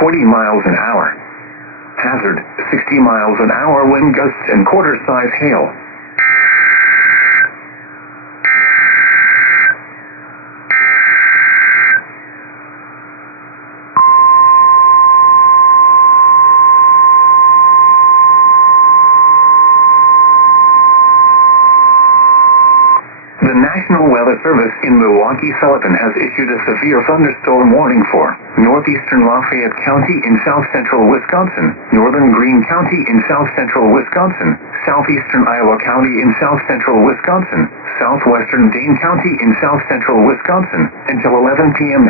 40 miles an hour. Hazard, 60 miles an hour wind gusts and quarter-size hail. The National Weather Service in Milwaukee-Sullivan has issued a severe thunderstorm warning for northeastern Lafayette County in south-central Wisconsin, northern Greene County in south-central Wisconsin, southeastern Iowa County in south-central Wisconsin, southwestern Dane County in south-central Wisconsin, until 11 p.m.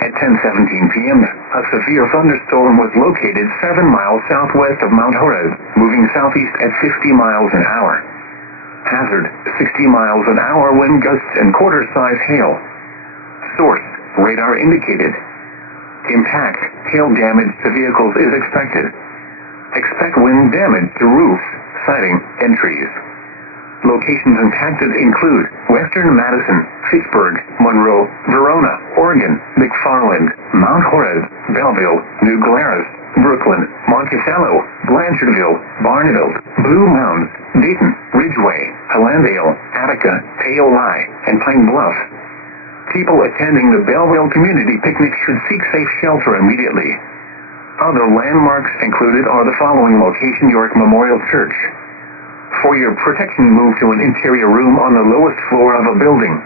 At 10:17 p.m., a severe thunderstorm was located 7 miles southwest of Mount Horeb, moving southeast at 50 miles an hour. Hazard, 60 miles an hour wind gusts and quarter-size hail. Source, radar indicated. Impact, hail damage to vehicles is expected. Expect wind damage to roofs, siding, and trees. Locations impacted include western Madison, Fitchburg, Monroe, Verona, Oregon, McFarland, Mount Horeb, Belleville, New Glarus, Brooklyn, Monticello, Blanchardville, Barneville, Blue Mounds, Dayton, Ridgeway, Hallandale, Attica, Paoli, and Pine Bluff. People attending the Belleville Community Picnic should seek safe shelter immediately. Other landmarks included are the following location: York Memorial Church. For your protection, move to an interior room on the lowest floor of a building.